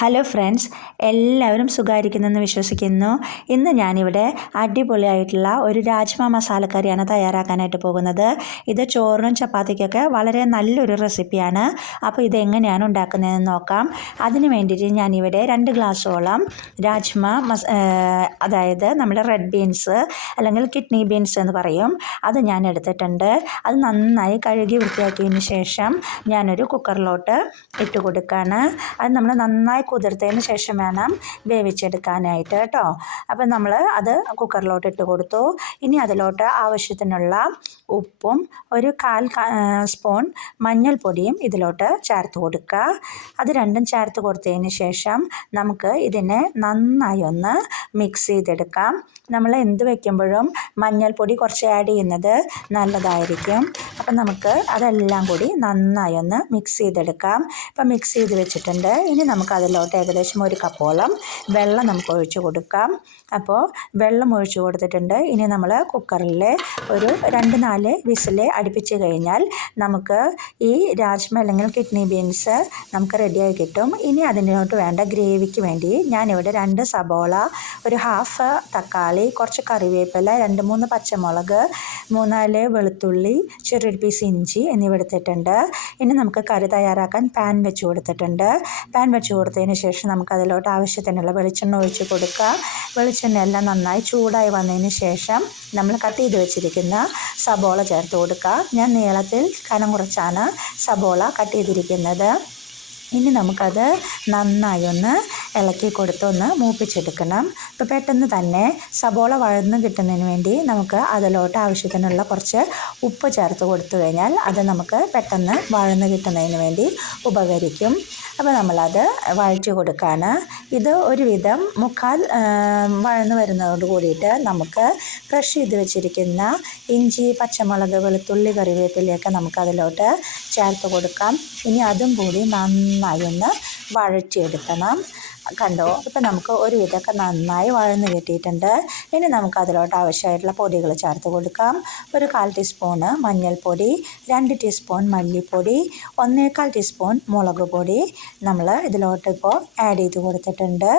Hello friends, എല്ലാവരും സുഖമായിരിക്കുന്നെന്ന് വിശ്വസിക്കുന്നു. ഇന്ന് ഞാനിവിടെ അടിപൊളിയായിട്ടുള്ള ഒരു രാജ്മ മസാലക്കറിയാണ് തയ്യാറാക്കാനായിട്ട് പോകുന്നത്. ഇത് ചോറിനും ചപ്പാത്തിക്കൊക്കെ വളരെ നല്ലൊരു റെസിപ്പിയാണ്. അപ്പോൾ ഇതെങ്ങനെയാണ് ഉണ്ടാക്കുന്നതെന്ന് നോക്കാം. അതിന് വേണ്ടിയിട്ട് ഞാനിവിടെ 2 ഗ്ലാസ്സോളം രാജ്മ അതായത് നമ്മുടെ റെഡ് ബീൻസ് അല്ലെങ്കിൽ കിഡ്നി ബീൻസ് എന്ന് പറയും, അത് ഞാൻ എടുത്തിട്ടുണ്ട്. അത് നന്നായി കഴുകി വൃത്തിയാക്കിയതിന് ശേഷം ഞാനൊരു കുക്കറിലോട്ട് ഇട്ട് കൊടുക്കുകയാണ്. അത് നമ്മൾ നന്നായി കുതിർത്തതിന് ശേഷം വേണം വേവിച്ചെടുക്കാനായിട്ട് കേട്ടോ. അപ്പം നമ്മൾ അത് കുക്കറിലോട്ട് ഇട്ട് കൊടുത്തു. ഇനി അതിലോട്ട് ആവശ്യത്തിനുള്ള ഉപ്പും ഒരു 1/4 സ്പൂൺ മഞ്ഞൾപ്പൊടിയും ഇതിലോട്ട് ചേർത്ത് കൊടുക്കുക. അത് രണ്ടും ചേർത്ത് കൊടുത്തതിന് ശേഷം നമുക്ക് ഇതിനെ നന്നായി ഒന്ന് മിക്സ് ചെയ്തെടുക്കാം. നമ്മൾ എന്ത് വയ്ക്കുമ്പോഴും മഞ്ഞൾപ്പൊടി കുറച്ച് ആഡ് ചെയ്യുന്നത് നല്ലതായിരിക്കും. അപ്പം നമുക്ക് അതെല്ലാം കൂടി നന്നായി ഒന്ന് മിക്സ് ചെയ്തെടുക്കാം. ഇപ്പം മിക്സ് ചെയ്ത് വെച്ചിട്ടുണ്ട്. ഇനി നമുക്ക് അതിലോട്ട് ഏകദേശം 1 കപ്പോളം വെള്ളം നമുക്ക് ഒഴിച്ച് കൊടുക്കാം. അപ്പോൾ വെള്ളം ഒഴിച്ച് കൊടുത്തിട്ടുണ്ട്. ഇനി നമ്മൾ കുക്കറിൽ ഒരു 2-4 വിസിൽ അടുപ്പിച്ച് കഴിഞ്ഞാൽ നമുക്ക് ഈ രാജ്മ അല്ലെങ്കിൽ കിഡ്നി ബീൻസ് നമുക്ക് റെഡിയായി കിട്ടും. ഇനി അതിനോട്ട് വേണ്ട ഗ്രേവിക്ക് വേണ്ടി ഞാനിവിടെ 2 സബോള, ഒരു 1/2 തക്കാളി, കുറച്ച് കറിവേപ്പില, 2-3 പച്ചമുളക്, 3-4 വെളുത്തുള്ളി, ചെറിയൊരു പീസ് ഇഞ്ചി എന്നിവ എടുത്തിട്ടുണ്ട്. ഇനി നമുക്ക് കറി തയ്യാറാക്കാൻ പാൻ വെച്ച് കൊടുത്തിട്ടുണ്ട്. പാൻ വെച്ച് കൊടുത്തതിന് ശേഷം നമുക്ക് അതിലോട്ട് ആവശ്യത്തിനുള്ള വെളിച്ചെണ്ണ ഒഴിച്ച് കൊടുക്കുക. വെളിച്ചെണ്ണ എല്ലാം നന്നായി ചൂടായി വന്നതിന് ശേഷം നമ്മൾ കട്ട് ചെയ്ത് വെച്ചിരിക്കുന്ന സബോള ചേർത്ത് കൊടുക്കുക. ഞാൻ നീളത്തിൽ കനം കുറച്ചാണ് സബോള കട്ട് ചെയ്തിരിക്കുന്നത്. ഇനി നമുക്കത് നന്നായി ഒന്ന് ഇളക്കി കൊടുത്തൊന്ന് മൂപ്പിച്ചെടുക്കണം. ഇപ്പോൾ പെട്ടെന്ന് തന്നെ സബോള വഴന്ന് കിട്ടുന്നതിന് വേണ്ടി നമുക്ക് അതിലോട്ട് ആവശ്യത്തിനുള്ള കുറച്ച് ഉപ്പ് ചേർത്ത് കൊടുത്തു കഴിഞ്ഞാൽ അത് നമുക്ക് പെട്ടെന്ന് വഴന്ന് കിട്ടുന്നതിന് വേണ്ടി ഉപകരിക്കും. അപ്പോൾ നമ്മളത് വഴറ്റി കൊടുക്കുകയാണ്. ഇത് ഒരുവിധം വഴന്ന് വരുന്നതോട് കൂടിയിട്ട് നമുക്ക് ക്രഷ് ചെയ്ത് വെച്ചിരിക്കുന്ന ഇഞ്ചി, പച്ചമുളക്, വെളുത്തുള്ളി, കറിവേപ്പിലയൊക്കെ നമുക്ക് അതിലോട്ട് ചേർത്ത് കൊടുക്കാം. ഇനി അതും കൂടി നന്നായി ഒന്ന് വഴറ്റിയെടുക്കണം. കണ്ടോ, ഇപ്പം നമുക്ക് ഒരുവിധമൊക്കെ നന്നായി വഴന്ന് കിട്ടിയിട്ടുണ്ട്. ഇനി നമുക്ക് അതിലോട്ട് ആവശ്യമായിട്ടുള്ള പൊടികൾ ചേർത്ത് കൊടുക്കാം. ഒരു 1/4 ടീസ്പൂണ് മഞ്ഞൾപ്പൊടി, 2 ടീസ്പൂൺ മല്ലിപ്പൊടി, 1/4 ടീസ്പൂൺ മുളക് പൊടി നമ്മൾ ഇതിലോട്ട് ഇപ്പോൾ ആഡ് ചെയ്ത് കൊടുത്തിട്ടുണ്ട്.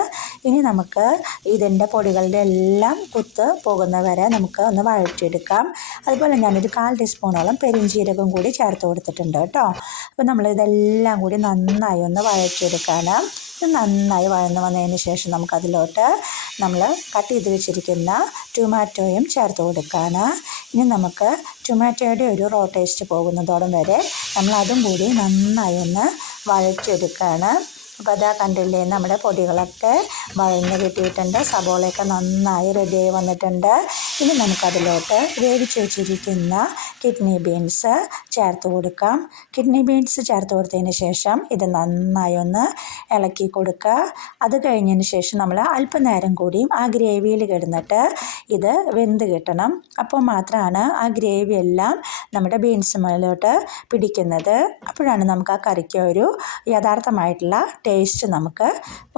ഇനി നമുക്ക് ഇതിൻ്റെ പൊടികളുടെ എല്ലാം കുത്ത് പോകുന്നവരെ നമുക്ക് ഒന്ന് വഴറ്റിയെടുക്കാം. അതുപോലെ ഞാനൊരു 1/4 ടീസ്പൂണോളം പെരുംജീരകം കൂടി ചേർത്ത് കൊടുത്തിട്ടുണ്ട് കേട്ടോ. അപ്പോൾ നമ്മളിതെല്ലാം കൂടി നന്നായി ഒന്ന് വഴറ്റിയെടുക്കാണ്. നന്നായി വഴന്ന് വന്നതിന് ശേഷം നമുക്കതിലോട്ട് നമ്മൾ കട്ട് ചെയ്ത് വെച്ചിരിക്കുന്ന ടൊമാറ്റോയും ചേർത്ത് കൊടുക്കുകയാണ്. ഇനി നമുക്ക് ടൊമാറ്റോയുടെ ഒരു റോ ടേസ്റ്റ് പോകുന്നതോളം വരെ നമ്മൾ അതും കൂടി നന്നായി ഒന്ന് വഴറ്റിയെടുക്കുകയാണ്. അപ്പോൾ അതാ കണ്ടില്ലേ, നമ്മുടെ പൊടികളൊക്കെ വഴന്ന് കിട്ടിയിട്ടുണ്ട്. സബോളയൊക്കെ നന്നായി റെഡിയായി വന്നിട്ടുണ്ട്. ഇനി നമുക്കതിലോട്ട് വേവിച്ച് വെച്ചിരിക്കുന്ന കിഡ്നി ബീൻസ് ചേർത്ത് കൊടുക്കാം. കിഡ്നി ബീൻസ് ചേർത്ത് കൊടുത്തതിന് ശേഷം ഇത് നന്നായി ഒന്ന് ഇളക്കി കൊടുക്കുക. അത് കഴിഞ്ഞതിന് ശേഷം നമ്മൾ അല്പനേരം കൂടിയും ആ ഗ്രേവിയിൽ കിടന്നിട്ട് ഇത് വെന്ത് കിട്ടണം. അപ്പോൾ മാത്രമാണ് ആ ഗ്രേവി എല്ലാം നമ്മുടെ ബീൻസ് മേലോട്ട് പിടിക്കുന്നത്. അപ്പോഴാണ് നമുക്ക് ആ കറിക്ക് ഒരു യഥാർത്ഥമായിട്ടുള്ള ടേസ്റ്റ് നമുക്ക്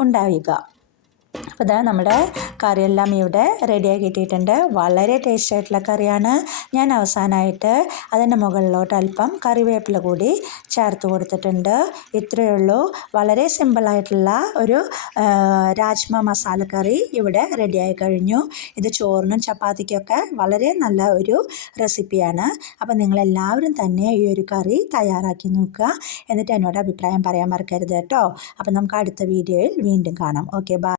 ഉണ്ടാവുക. അപ്പോൾ ഇതാ നമ്മുടെ കറിയെല്ലാം ഇവിടെ റെഡിയാക്കി കിട്ടിയിട്ടുണ്ട്. വളരെ ടേസ്റ്റി ആയിട്ടുള്ള കറിയാണ്. ഞാൻ അവസാനമായിട്ട് അതിൻ്റെ മുകളിലോട്ട് അല്പം കറിവേപ്പില കൂടി ചേർത്ത് കൊടുത്തിട്ടുണ്ട്. ഇത്രയേ ഉള്ളൂ. വളരെ സിമ്പിളായിട്ടുള്ള ഒരു രാജ്മ മസാലക്കറി ഇവിടെ റെഡിയായി കഴിഞ്ഞു. ഇത് ചോറിനും ചപ്പാത്തിക്കൊക്കെ വളരെ നല്ല ഒരു റെസിപ്പിയാണ്. അപ്പോൾ നിങ്ങളെല്ലാവരും തന്നെ ഈ ഒരു കറി തയ്യാറാക്കി നോക്കുക. എന്നിട്ട് എന്നോട് അഭിപ്രായം പറയാൻ മറക്കരുത് കേട്ടോ. അപ്പോൾ നമുക്ക് അടുത്ത വീഡിയോയിൽ വീണ്ടും കാണാം. Okay, by.